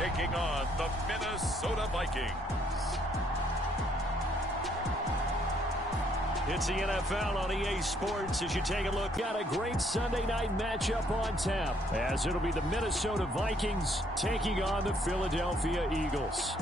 taking on the Minnesota Vikings. It's the NFL on EA Sports as you take a look at a great Sunday night matchup on tap, as it'll be the Minnesota Vikings taking on the Philadelphia Eagles.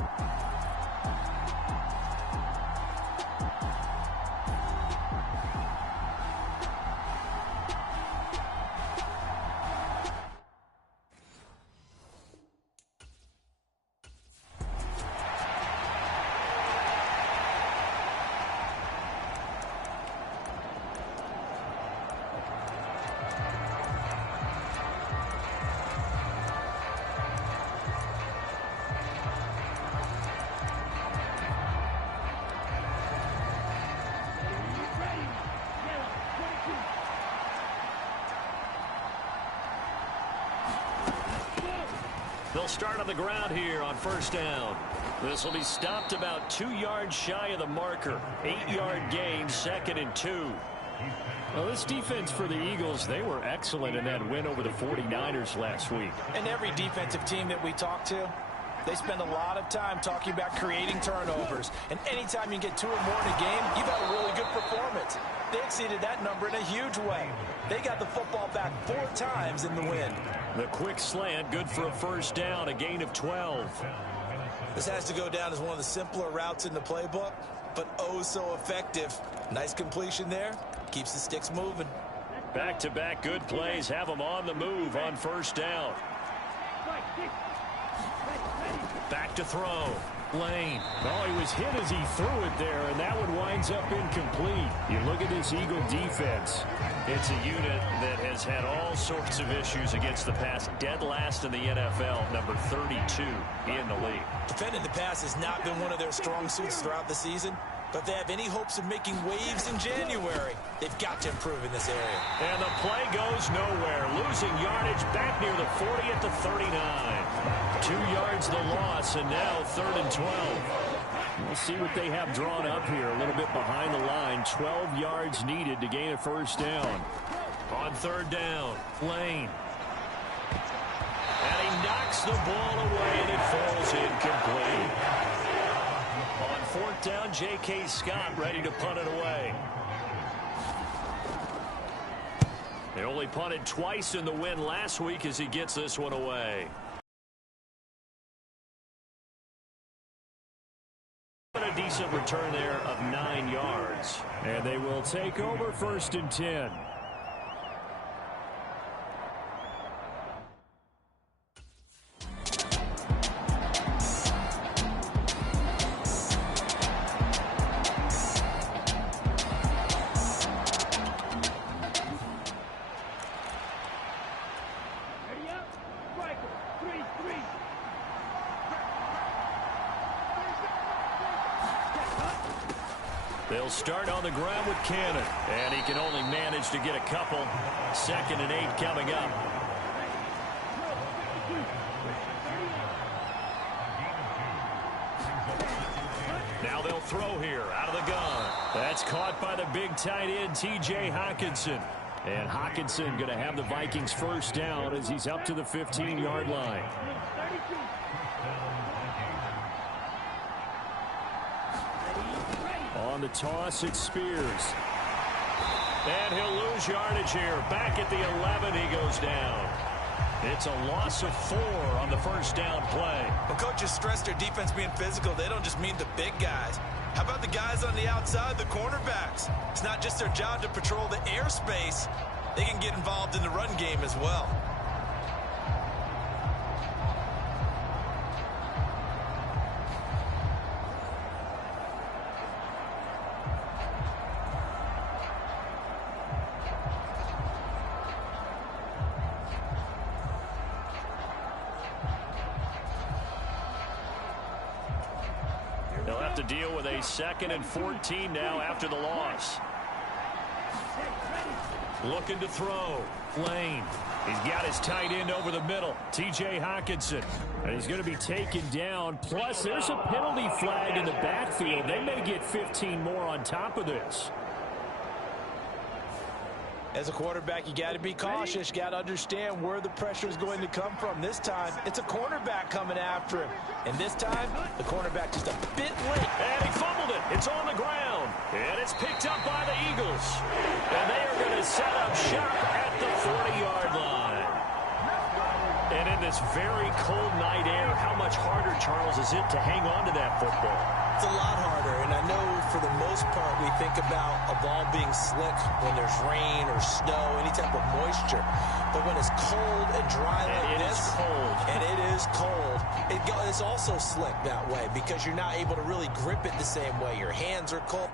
They'll start on the ground here on first down. This will be stopped about 2 yards shy of the marker. 8-yard gain, 2nd and 2. Well, this defense for the Eagles, they were excellent in that win over the 49ers last week. And every defensive team that we talk to, they spend a lot of time talking about creating turnovers. And anytime you get 2 or more in a game, you've had a really good performance. They exceeded that number in a huge way. They got the football back 4 times in the win. The quick slant, good for a first down, a gain of 12. This has to go down as one of the simpler routes in the playbook, but oh so effective. Nice completion there. Keeps the sticks moving. Back-to-back good plays have them on the move on first down. Back to throw. Lane. Oh, he was hit as he threw it there, and that one winds up incomplete. You look at this Eagle defense. It's a unit that has had all sorts of issues against the pass. Dead last in the NFL, number 32 in the league. Defending the pass has not been one of their strong suits throughout the season. But if they have any hopes of making waves in January, they've got to improve in this area. And the play goes nowhere. Losing yardage back near the 40 at the 39. 2 yards the loss, and now 3rd and 12. We'll see what they have drawn up here. A little bit behind the line. 12 yards needed to gain a first down. On 3rd down, Lane. And he knocks the ball away, and it falls incomplete. On 4th down, J.K. Scott ready to punt it away. They only punted twice in the win last week as he gets this one away. A decent return there of 9 yards. And they will take over 1st and 10. They'll start on the ground with Cannon, and he can only manage to get a couple. 2nd and 8 coming up. Now they'll throw here out of the gun. That's caught by the big tight end, T.J. Hockenson. And Hockenson going to have the Vikings first down as he's up to the 15-yard line. On the toss, it's Spears. And he'll lose yardage here. Back at the 11, he goes down. It's a loss of 4 on the first down play. Well, coaches stress their defense being physical. They don't just mean the big guys. How about the guys on the outside, the cornerbacks? It's not just their job to patrol the airspace. They can get involved in the run game as well. They'll have to deal with a 2nd and 14 now after the loss. Looking to throw. Lane. He's got his tight end over the middle, T.J. Hockenson. And he's going to be taken down. Plus, there's a penalty flag in the backfield. They may get 15 more on top of this. As a quarterback, you got to be cautious. You got to understand where the pressure is going to come from. This time, it's a cornerback coming after him. And this time, the cornerback just a bit late. And he fumbled it. It's on the ground. And it's picked up by the Eagles. And they are going to set up shop at the 40-yard line. And in this very cold night air, how much harder, Charles, is it to hang on to that football? It's a lot harder, and I know for the most part we think about a ball being slick when there's rain or snow, any type of moisture. But when it's cold and dry like this, and it is cold, it's also slick that way because you're not able to really grip it the same way. Your hands are cold.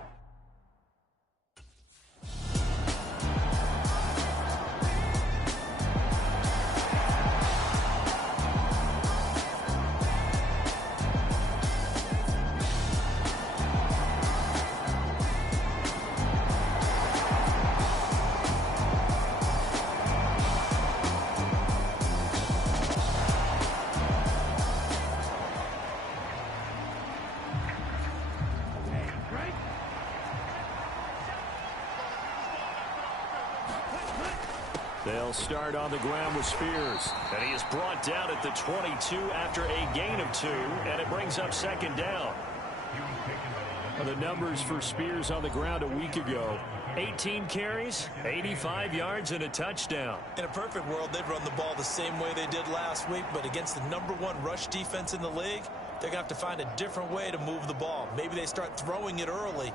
They'll start on the ground with Spears. And he is brought down at the 22 after a gain of 2, and it brings up second down. The numbers for Spears on the ground a week ago: 18 carries, 85 yards, and a touchdown. In a perfect world, they'd run the ball the same way they did last week, but against the #1 rush defense in the league, they're going to have to find a different way to move the ball. Maybe they start throwing it early.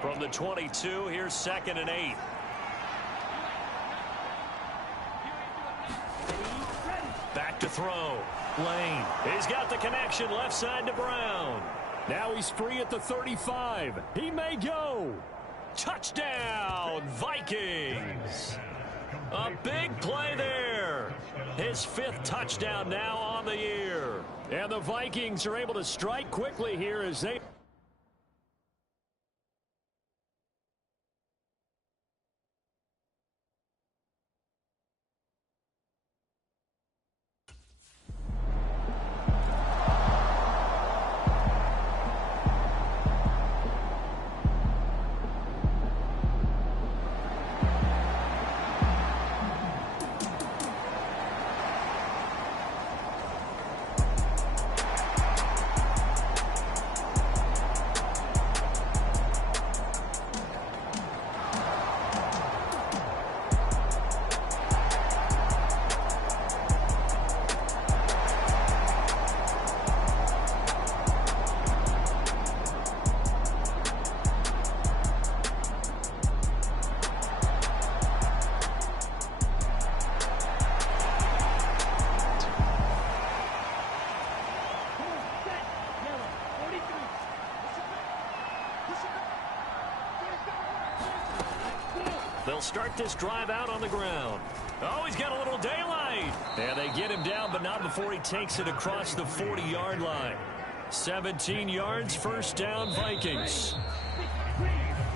From the 22, here's 2nd and 8. Back to throw. Lane. He's got the connection left side to Brown. Now he's free at the 35. He may go. Touchdown, Vikings. A big play there. His 5th touchdown now on the year. And the Vikings are able to strike quickly here as they... They'll start this drive out on the ground. Oh, he's got a little daylight. And they get him down, but not before he takes it across the 40-yard line. 17 yards, first down, Vikings.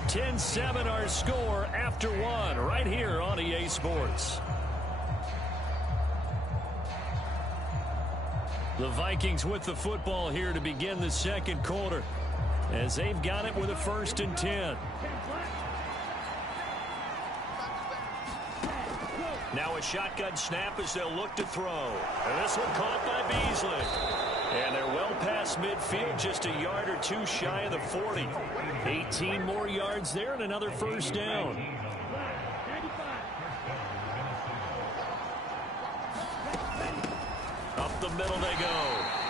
10-7 our score after 1 right here on EA Sports. The Vikings with the football here to begin the second quarter as they've got it with a 1st and 10. Now a shotgun snap as they'll look to throw. And this one caught by Beasley. And they're well past midfield, just a yard or 2 shy of the 40. 18 more yards there and another 1st down. Up the middle they go.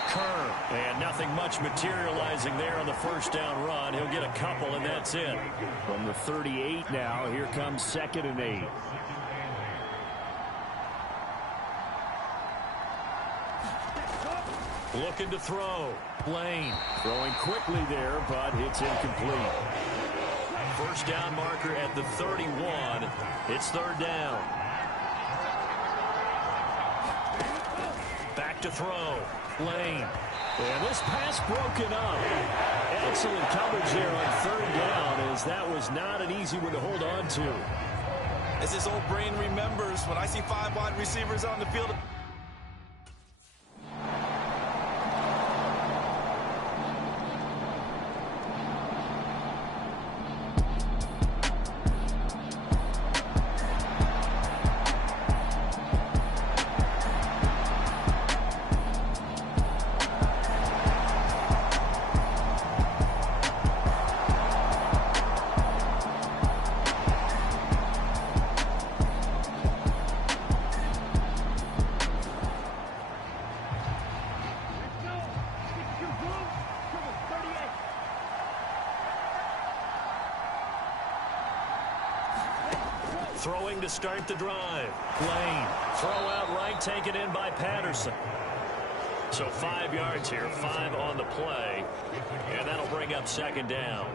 Kerr. And nothing much materializing there on the 1st down run. He'll get a couple, and that's it. From the 38 now, here comes 2nd and 8. Looking to throw. Lane throwing quickly there, but it's incomplete. 1st down marker at the 31. It's 3rd down. Back to throw. Lane. And this pass broken up. Excellent coverage there on 3rd down, as that was not an easy one to hold on to. As his old brain remembers, when I see 5 wide receivers on the field, Throwing to start the drive. Lane. Throw out right, taken in by Patterson. So 5 yards here, 5 on the play. And that'll bring up second down.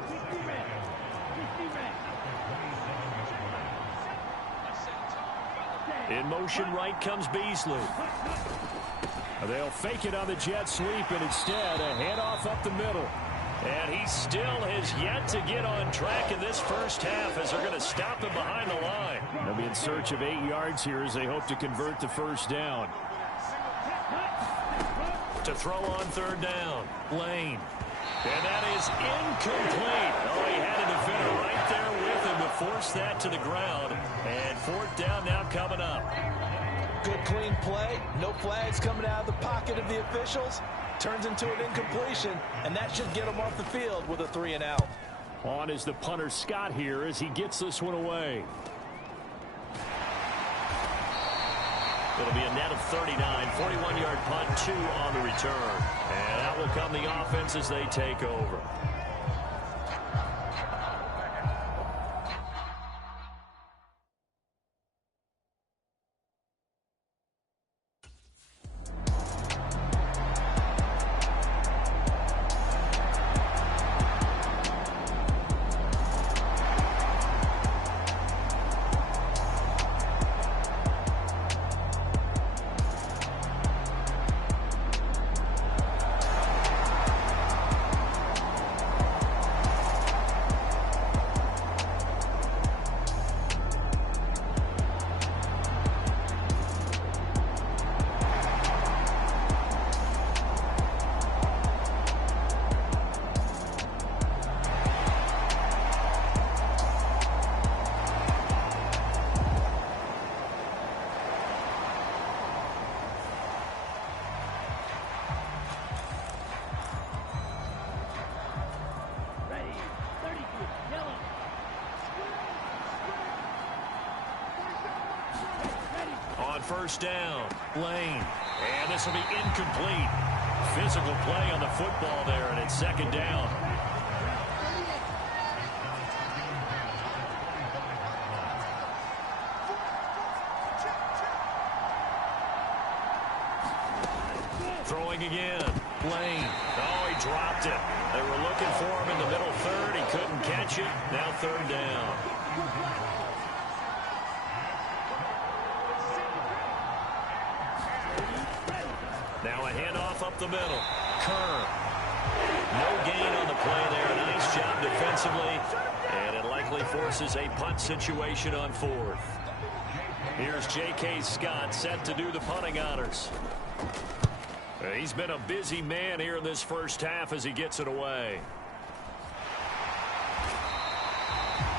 In motion right comes Beasley. They'll fake it on the jet sweep, and instead a handoff up the middle. And he still has yet to get on track in this first half as they're going to stop him behind the line. They'll be in search of 8 yards here as they hope to convert the first down. To throw on third down, Lane. And that is incomplete. Oh, he had a defender right there with him to force that to the ground. And fourth down now coming up. Good clean play. No flags coming out of the pocket of the officials. Turns into an incompletion, and that should get him off the field with a 3-and-out. On is the punter Scott here as he gets this one away. It'll be a net of 39, 41-yard punt, 2 on the return. And out will come the offense as they take over. First down, Lane. And this will be incomplete. Physical play on the football there, and it's second down. Throwing again, Lane. Oh, he dropped it. They were looking for him in the middle third. He couldn't catch it. Now third down. Now a handoff up the middle. Kern. No gain on the play there. Nice job defensively. And it likely forces a punt situation on fourth. Here's J.K. Scott set to do the punting honors. He's been a busy man here in this first half as he gets it away.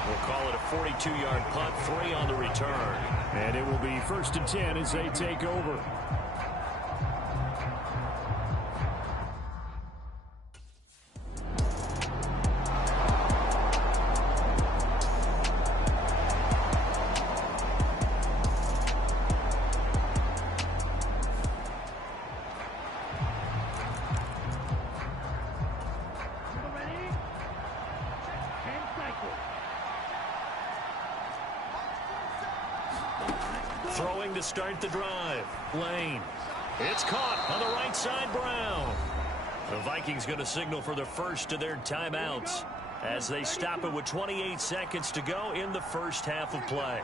We'll call it a 42-yard punt, 3 on the return. And it will be 1st and 10 as they take over. Throwing to start the drive. Lane. It's caught on the right side, Brown. The Vikings going to signal for the first of their timeouts as they stop it with 28 seconds to go in the first half of play.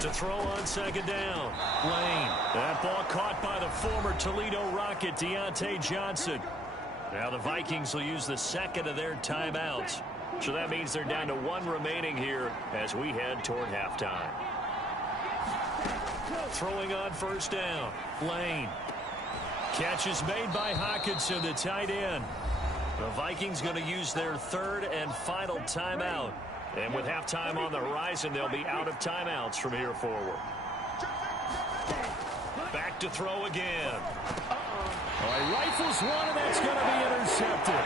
To throw on second down. Lane. That ball caught by the former Toledo Rocket, Deontay Johnson. Now the Vikings will use the second of their timeouts. So that means they're down to 1 remaining here as we head toward halftime. Throwing on first down. Lane. Catch is made by Hockenson, the tight end. The Vikings going to use their third and final timeout. And with halftime on the horizon, they'll be out of timeouts from here forward. Back to throw again. He rifles one, and that's going to be intercepted.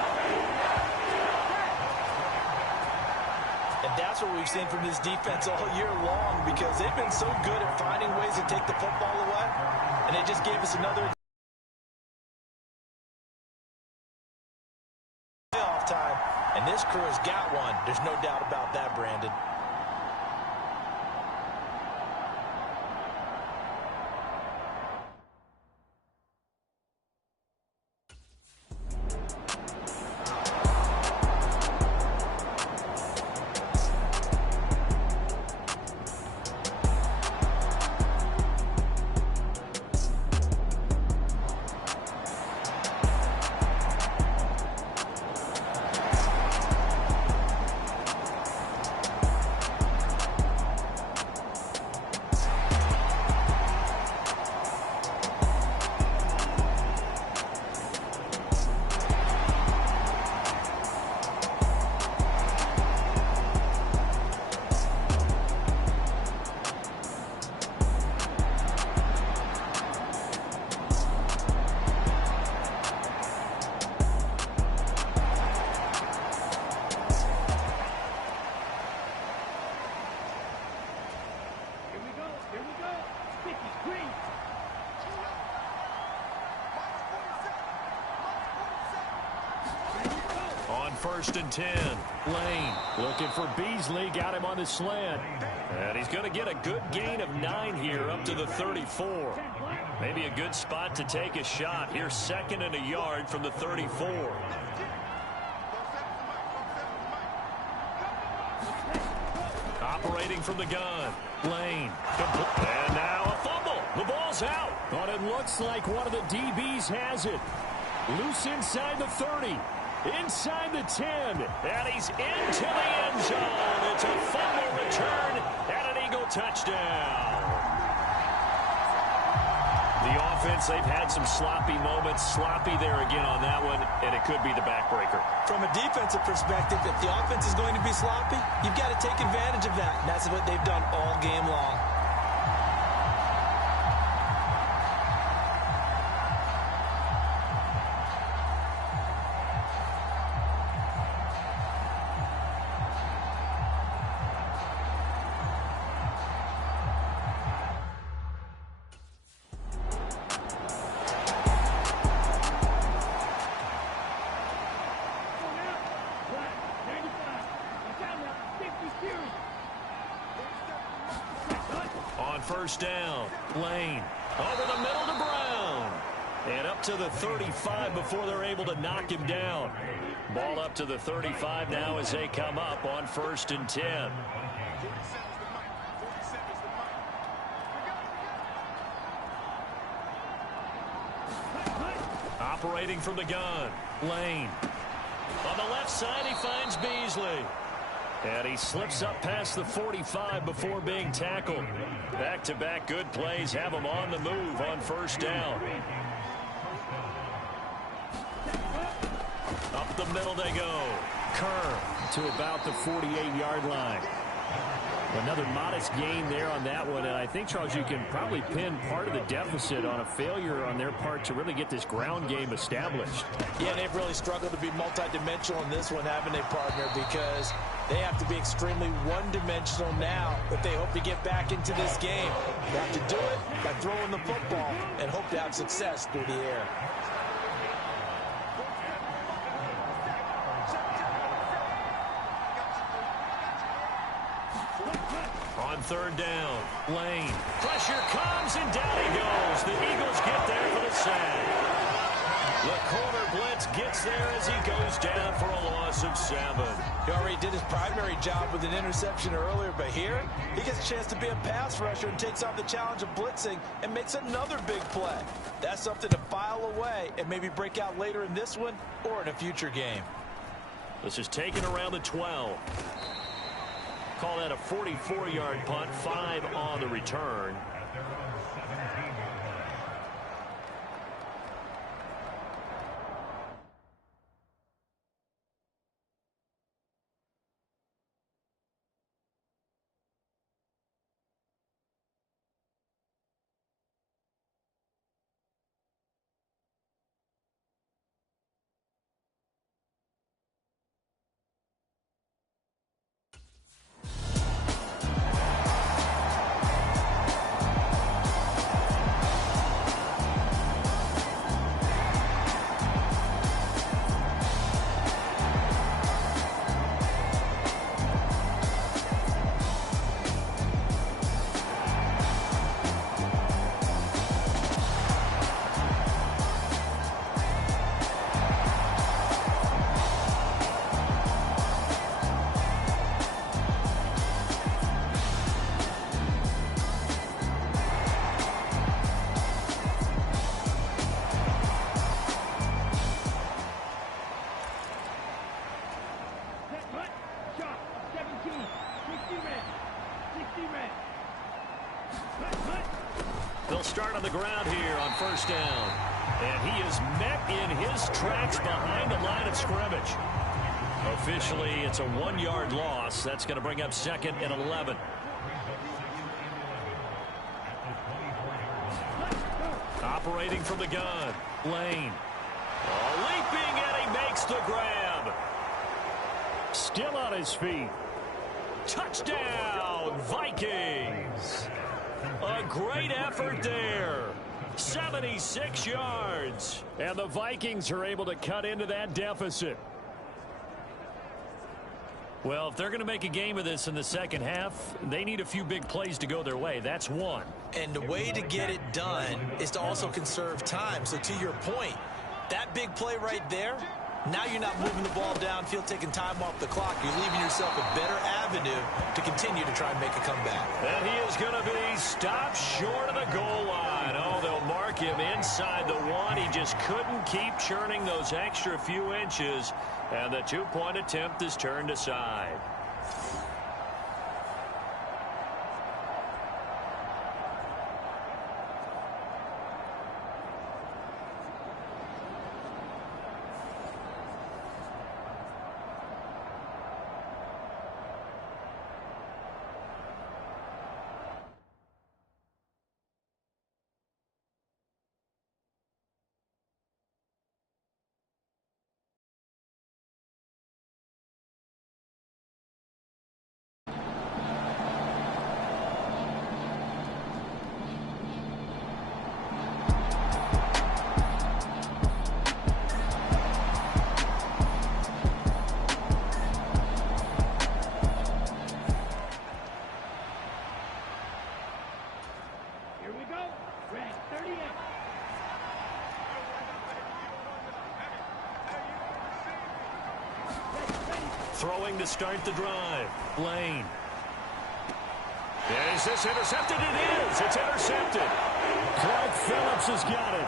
And that's what we've seen from this defense all year long, because they've been so good at finding ways to take the football away. And they just gave us another playoff time. And this crew has got one. There's no doubt about that, Brandon. First and 10. Lane looking for Beasley. Got him on the slant. And he's going to get a good gain of 9 here up to the 34. Maybe a good spot to take a shot. Here's 2nd and a yard from the 34. Operating from the gun. Lane. And now a fumble. The ball's out. But it looks like one of the DBs has it. Loose inside the 30. Inside the 10, and he's into the end zone. It's a fumble return and an Eagle touchdown. The offense, they've had some sloppy moments. Sloppy there again on that one, and it could be the backbreaker. From a defensive perspective, if the offense is going to be sloppy, you've got to take advantage of that. And that's what they've done all game long. First down, Lane over the middle to Brown. And up to the 35 before they're able to knock him down. Ball up to the 35 now as they come up on 1st and 10. Operating from the gun, Lane. On the left side, he finds Beasley. And he slips up past the 45 before being tackled. Back-to-back good plays have him on the move on 1st down. Up the middle they go. Kerr to about the 48-yard line. Another modest gain there on that one, and I think, Charles, you can probably pin part of the deficit on a failure on their part to really get this ground game established. Yeah, they've really struggled to be multidimensional in this one, haven't they, partner, because they have to be extremely one-dimensional now if they hope to get back into this game. They have to do it by throwing the football and hope to have success through the air. On 3rd down, Lane. Pressure comes, and down he goes. The Eagles get there for the sack. The corner blitz gets there as he goes down for a loss of 7. He already did his primary job with an interception earlier, but here he gets a chance to be a pass rusher and takes on the challenge of blitzing and makes another big play. That's something to file away and maybe break out later in this one or in a future game. This is taken around the 12. Call that a 44-yard punt, 5 on the return. They'll start on the ground here on first down. And he is met in his tracks behind the line of scrimmage. Officially, it's a 1-yard loss. That's going to bring up 2nd and 11. Operating from the gun, Lane. Leaping, and he makes the grab. Still on his feet. Touchdown, Vikings. A great effort there. 76 yards. And the Vikings are able to cut into that deficit. Well, if they're going to make a game of this in the second half, they need a few big plays to go their way. That's one. And the way to get it done is to also conserve time. So to your point, that big play right there, now you're not moving the ball downfield, taking time off the clock. You're leaving yourself a better avenue to continue to try and make a comeback. And he is going to be stopped short of the goal line. Oh, they'll mark him inside the 1. He just couldn't keep churning those extra few inches. And the 2-point attempt is turned aside. Throwing to start the drive. Lane. Is this intercepted? It is. It's intercepted. Clark Phillips has got it.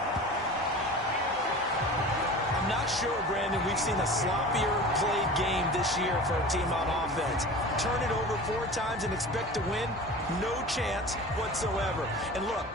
I'm not sure, Brandon, we've seen a sloppier played game this year for a team on offense. Turn it over 4 times and expect to win? No chance whatsoever. And look,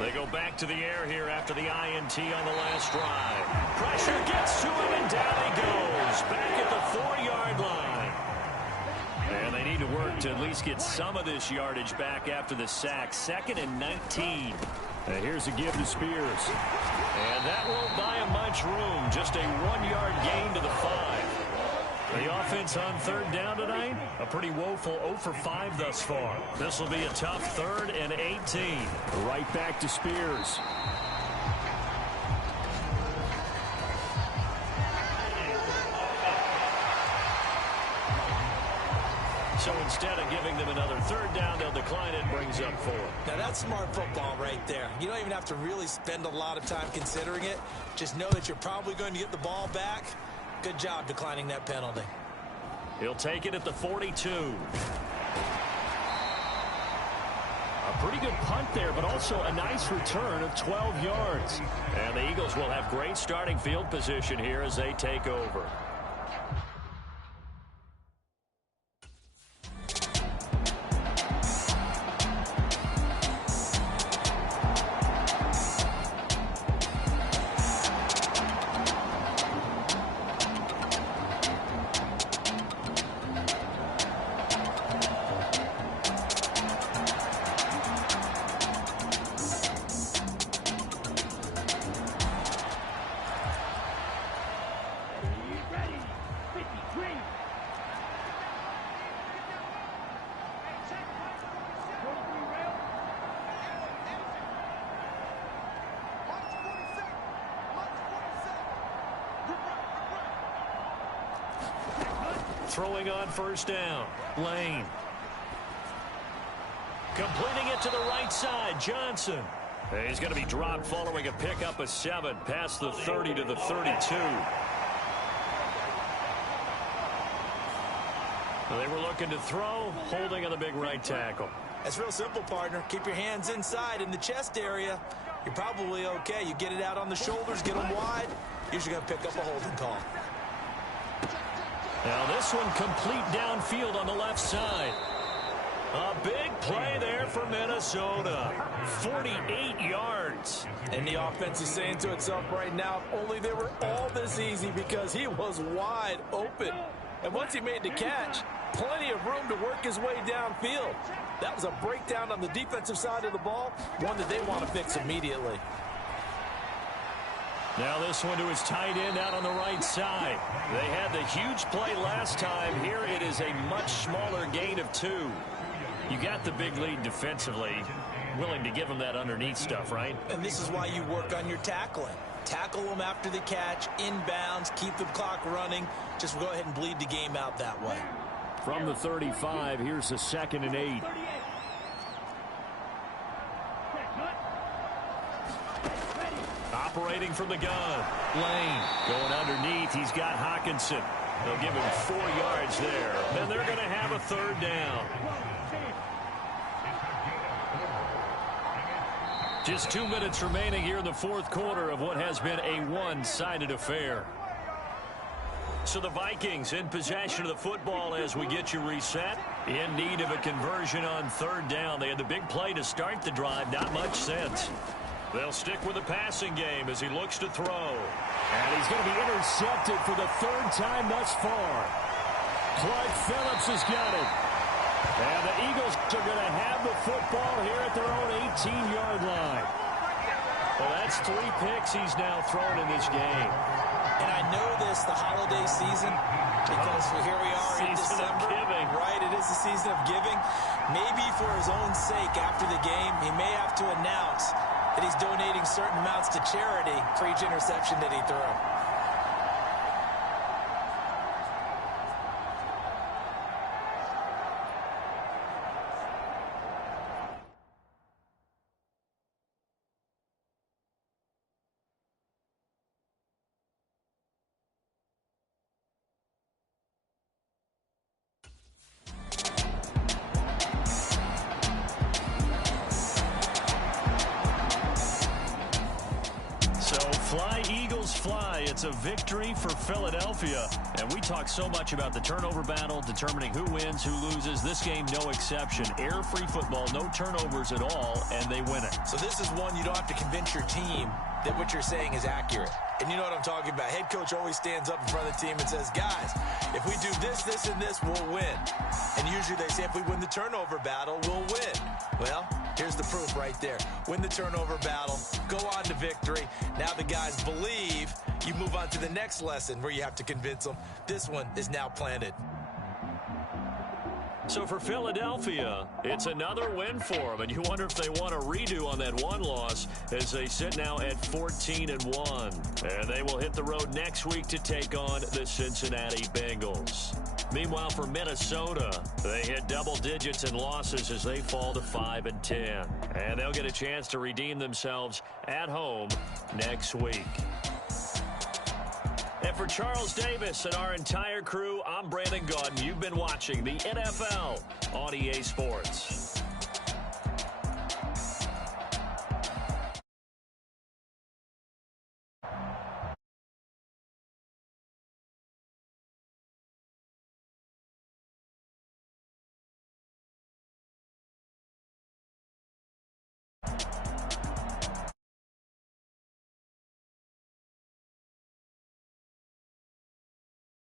they go back to the air here after the INT on the last drive. Pressure gets to him, and down he goes. Back at the 4-yard line. And they need to work to at least get some of this yardage back after the sack. 2nd and 19. And here's a give to Spears. And that won't buy him much room. Just a 1-yard gain to the 5. The offense on 3rd down tonight, a pretty woeful 0 for 5 thus far. This will be a tough 3rd and 18. Right back to Spears. So instead of giving them another 3rd down, they'll decline it and brings up 4. now that's smart football right there. You don't even have to really spend a lot of time considering it. Just know that you're probably going to get the ball back. Good job declining that penalty. He'll take it at the 42. A pretty good punt there, but also a nice return of 12 yards. And the Eagles will have great starting field position here as they take over. throwing on first down. Lane. Completing it to the right side, Johnson. He's going to be dropped following a pickup of 7 past the 30 to the 32. They were looking to throw, holding on the big right tackle. It's real simple, partner. Keep your hands inside in the chest area. You're probably okay. You get it out on the shoulders, get them wide. Usually going to pick up a holding call. Now this one complete downfield on the left side. A big play there for Minnesota. 48 yards. And the offense is saying to itself right now, only they were all this easy because he was wide open. And once he made the catch, plenty of room to work his way downfield. That was a breakdown on the defensive side of the ball, one that they want to fix immediately. Now this one to his tight end out on the right side. They had the huge play last time. Here it is a much smaller gain of 2. You got the big lead defensively. Willing to give them that underneath stuff, right? And this is why you work on your tackling. Tackle them after the catch, inbounds, keep the clock running. Just go ahead and bleed the game out that way. From the 35, here's the 2nd and 8. Operating from the gun. Lane going underneath. He's got Hawkinson. They'll give him 4 yards there. Then they're going to have a 3rd down. Just 2 minutes remaining here in the 4th quarter of what has been a one-sided affair. So the Vikings in possession of the football as we get you reset. In need of a conversion on 3rd down. They had the big play to start the drive. Not much sense. They'll stick with the passing game as he looks to throw. And he's going to be intercepted for the 3rd time thus far. Clark Phillips has got it. And the Eagles are going to have the football here at their own 18-yard line. Well, that's 3 picks he's now thrown in this game. And I know this, the holiday season, because here we are in December. Giving. Right, it is the season of giving. Maybe for his own sake after the game, he may have to announce that he's donating certain amounts to charity for each interception that he threw. Fly, Eagles, fly. It's a victory for Philadelphia. And we talk so much about the turnover battle, determining who wins, who loses. This game, no exception. Air-free football, no turnovers at all, and they win it. So this is one you don't have to convince your team that what you're saying is accurate. And you know what I'm talking about. Head coach always stands up in front of the team and says, guys, if we do this, this, and this, we'll win. And usually they say if we win the turnover battle, we'll win. Well, here's the proof right there. Win the turnover battle, go on to victory. Now the guys believe. You move on to the next lesson where you have to convince them. This one is now planted. So for Philadelphia, it's another win for them, and you wonder if they want a redo on that one loss as they sit now at 14-1. And they will hit the road next week to take on the Cincinnati Bengals. Meanwhile, for Minnesota, they hit double digits in losses as they fall to 5-10. And they'll get a chance to redeem themselves at home next week. And for Charles Davis and our entire crew, I'm Brandon Gaudin. You've been watching the NFL on EA Sports.